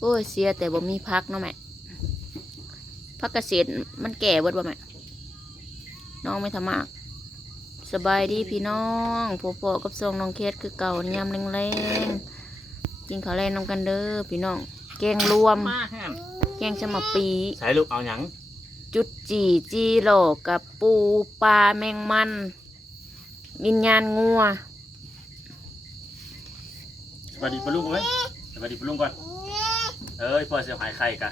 โอ้ยเสียแต่บ่มีพักเนาะแม่พักเกษตรมันแก่เบิดบ่แม่น้องไม่ทำมาก สบายดีพี่น้องพอพอกับทรงน้องเคสคือเก่ายำแรงๆกินข้าวแรงน้ำกันเด้อพี่น้อง แกงรวม มาฮะแกงชะมะปี ใส่ลูกเอาหยังจุดจีจีโหลกับปูปลาแมงมันวิญญาณงัวส วัสดีปลุงเว้ยสวัสดีปลุงก่อน เอ้ยพ่อเสียหายไข่กะ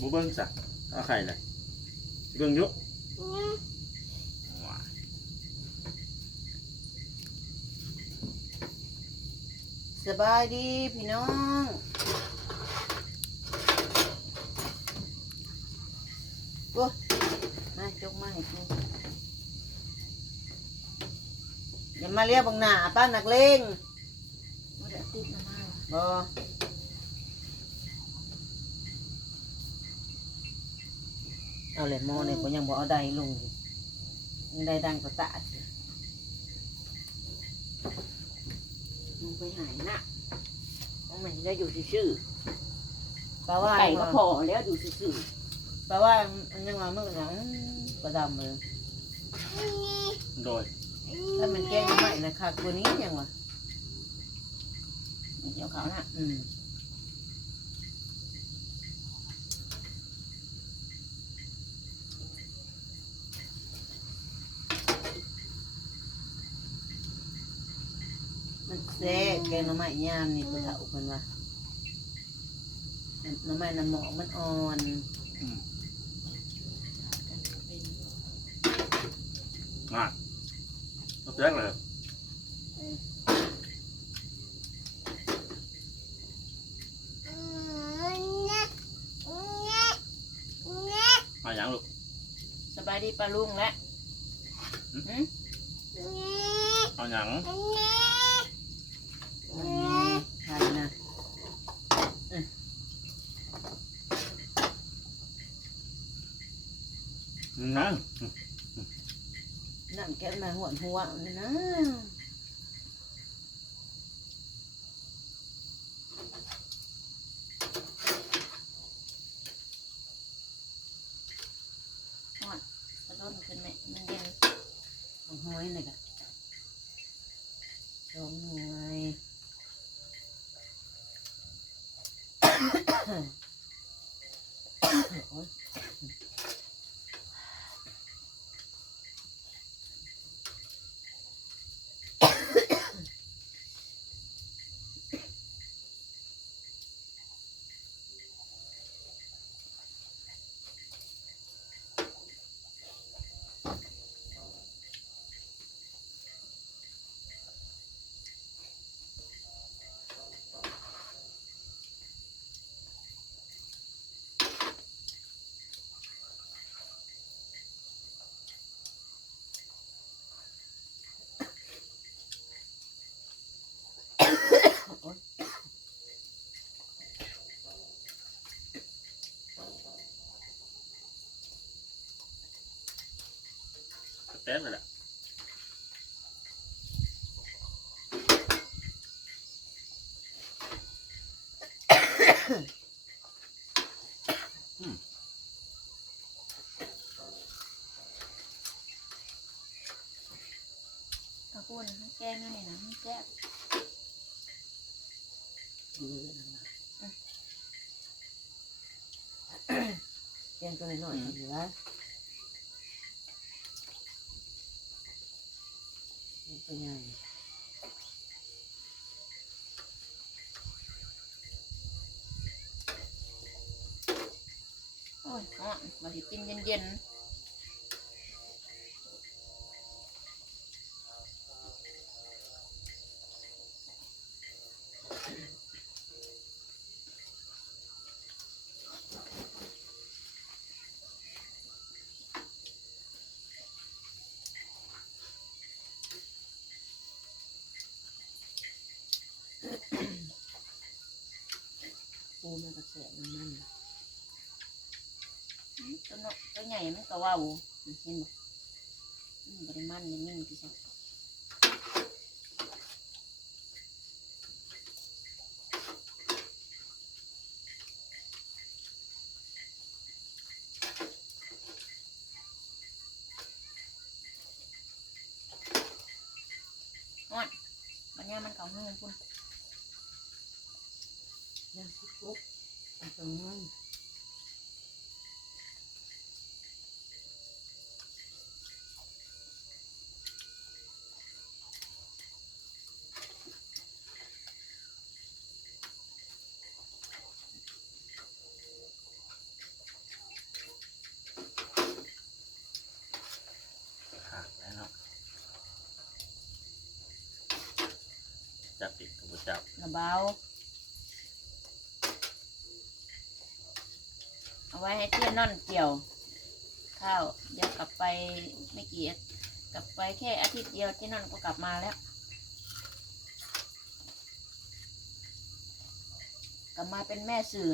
บูเบิ้งสะเอาไข่เลยเบิ้งยุสบายดีพี่น้องโอ้มาจกมาให้กู อย่ามาเรียกบังหน้าป้านักเลงบอเอาเลยหมอเนี่ยผมยังบอกเอาได้ลงอยู่ยังได้ดังกระตะสิมึงไปหายนะต้องมันจะอยู่ที่ชื่อแปลว่าไก่ก็พอแล้วดูซื่อแปลว่ามันยังว่ามันยังกระดำเลยโดย ถ้ามันแก้งใหม่นะค่ะตัวนี้ยังวะๆเดี๋ยวเขาน่ะ อืมมันแซ่แกงหน่อไม้ยามนี่กูเฒ่าคนว่าหน่อไม้น้ำหมอกมันอ่อนมาลูก แรกเลยเอาหยังลูกสบายดีปลาลุงและเอาหยังใช่นะหยั งน้ำแก้มมาหัวหัวเลยนะ กระโดนขึ้นแม่มันเย็น ของห้อยนี่กะสองหน่วยโอ๊ย แป๊บเลยแหละข้าวปุ้นแกงนั่นนี่นะมันแซ่บดูเลยนะแกงตัวน้อยๆอยู่ละ ตัวใหญ่โอ้ยอ่อนมาสิกินเย็นๆ ตัวใหญ่มันก็ว่าวเห็นบ่บริมันยังนิ่งที่สุดอ่อนมันเนี่มันกเลยคุณเดี๋ยวปุ๊บตรงนี้ จับติดกับจับระเบาเอาไว้ให้เตี้ยนอนเกี่ยว ข้าวเดี๋ยวกลับไปไม่กี่อาทิตย์กลับไปแค่อาทิตย์เดียวเตี้ยนอนก็กลับมาแล้ว กลับมาเป็นแม่สื่อ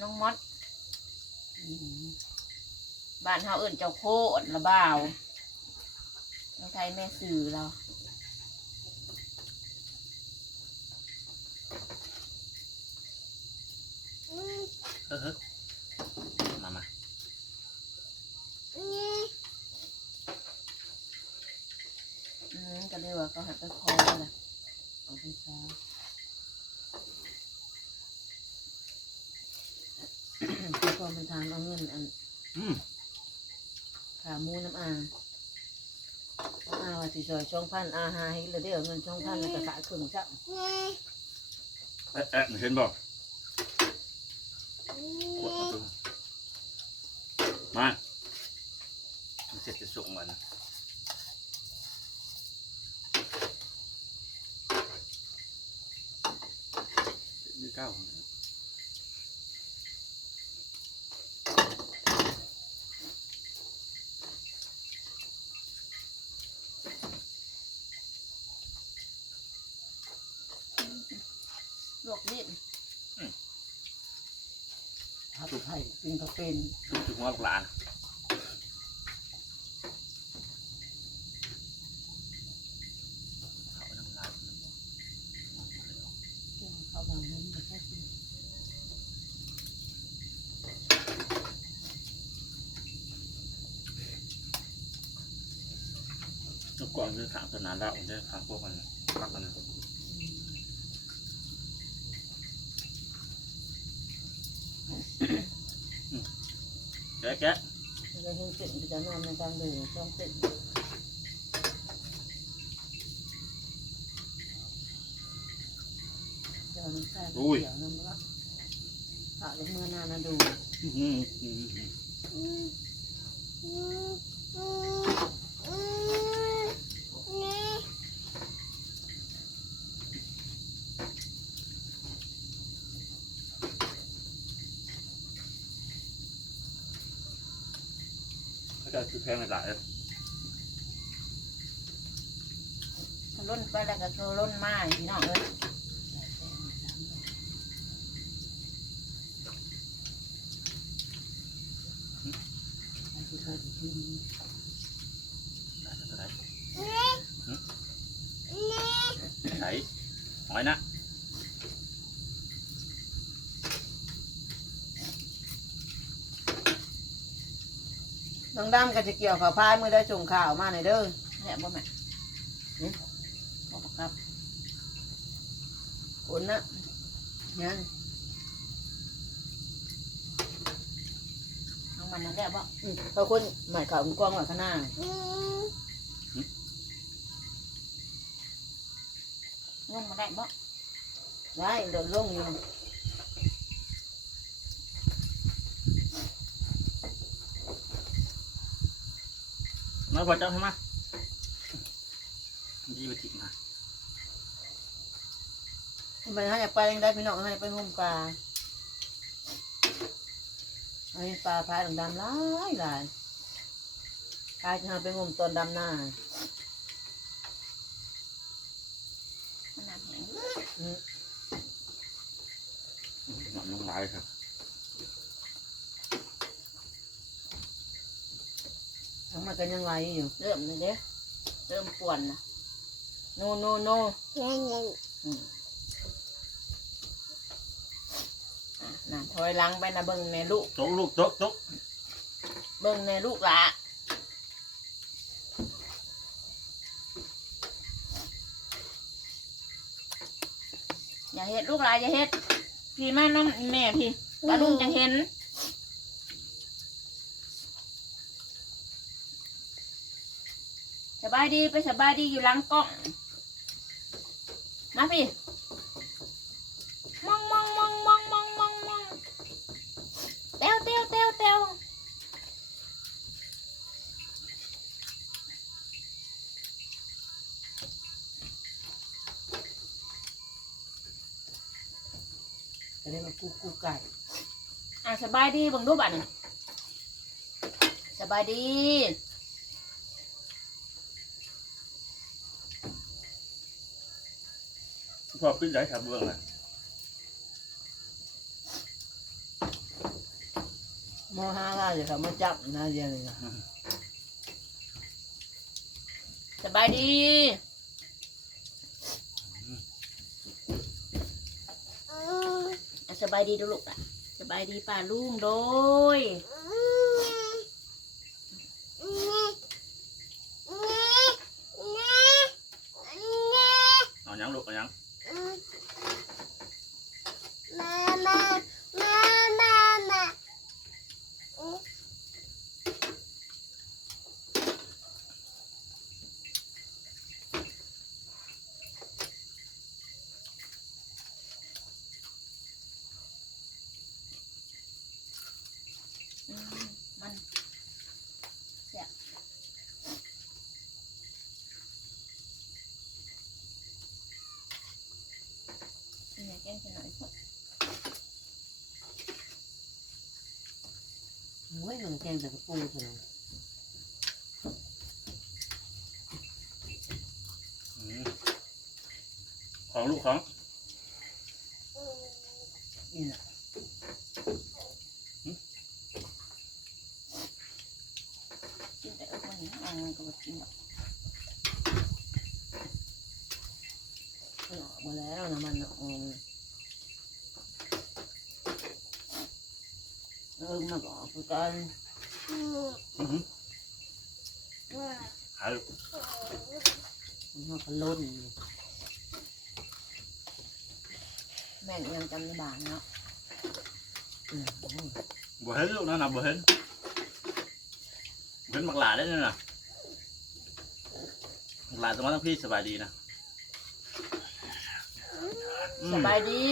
น้องมดบ้านเฮาเอื่นเจ้าโคตรระบ่าวเมืองไทยแม่สื่อเรา เฮ้ยเฮ้ยมามาอืมก็เลยว่าเขาหัดไปคอละเอาไปซะแล้วก็เป็นทางเอาเงินอันอืมขาหมูน้ำอาอาว่าสิซอยช่องพันอาหาให้เลยเด้อเงินช่องพันแล้วก็ขายเครื่องจับเอ๊ะเอ๊ะเห็นบอก กดเอาตัวมามันเสร็จจะส่งมันมีเก้านะลวกลิ้น ถ้าไปให้เป็นก็เป็นลูกถึงว่าลูกหลานเขาไปทำงานเกี่ยวเขาบางเงินก็แค่สิเมื่อก่อนคือถามตัวนานแล้วผมจะถามพวกมันรักกันนะ แกะแกะเราเห็นเต็จจะนอนในกลางเลยช่องเต็นเดี๋ยวมันใส่เดี๋ยวน้ำละหาเล็กเมื่อนานนะดูอื้อหืออือเขาจะ คือแพงหลายๆถ้าล้นไปแล้วก็คือล้นมาพี่น้องเอ้ยได้เท่าไหร่ไหนหอยนะ น้อง ดำก็จะเกี่ยวข่าวพายมือได้ส่งข่าวมาหน่อยเด้อแหละบ่แม่หึบ่บักครับคนนะยังน้องมันนั่นแหละบ่อืมเขาคนหมายข่าวกว้างกว่าข้างหน้างงมาได้บ่ได้เดินลงอยู่ น้อยกว่าเจ้าใช่ไหมยี่ไปถิ่มาไปให้ไปยังได้พี่น้องให้ไปงมปลาอันนี้ปลาพายดำๆหลายหลายพายจะหาไปงมตอนดำหน้ามันน้ำแห้งอืมหนอนลงหลายครับ ทั้งมันยังไหอยู่เริ่มเลยเด้อเริ่มป่วนนะโนโนโนยังยังอืมอะน่ะถอยหลังไปนะเบิ้งในลูก ตกลูกตกตกเบิ้งในลูกละอย่าเห็ดลูกหลายอย่าเห็ดพี่แม่น้องแม่พี่ตาลุงจังเห็น สบายดีไปสบายดีอยู่หลังกล้อง มาพี่มองมองมองมองมองมองมองเต้วเต้วเต้วเต้วจะได้มากู้กู้ไก่อะสบายดีเบังดูบัดนี่สบายดี พอขึ้นได้ครับเบื้องน่ะมอห้าล่าเลยครับมาจับนะเดียวนี่นะสบายดีอะสบายดีดูลูกอะสบายดีป่าลุงโดยเอายังลูกเอายัง อืมมันเสียเนี่ยแกงจะหน่อยพอ โอ้ยมันแกงแต่ กระปูเท่านั้นอืมของลูกของนี่นะกินแต่เอิกมันนี่เอามันก็บ่กินหรอกมันออกมาแล้วนะมันออ เออมันก็ออกคือกันอื้อหือหาลูกมันก็ล้นแม่นยังจำในบางเนาะอืมโอ้ยบ่เห็นลูกนั่นน่ะบ่เห็นเห็นมักหลาได้นั่นน่ะมักหลาสมาทั้งพี่สบายดีนะอืมสบายดี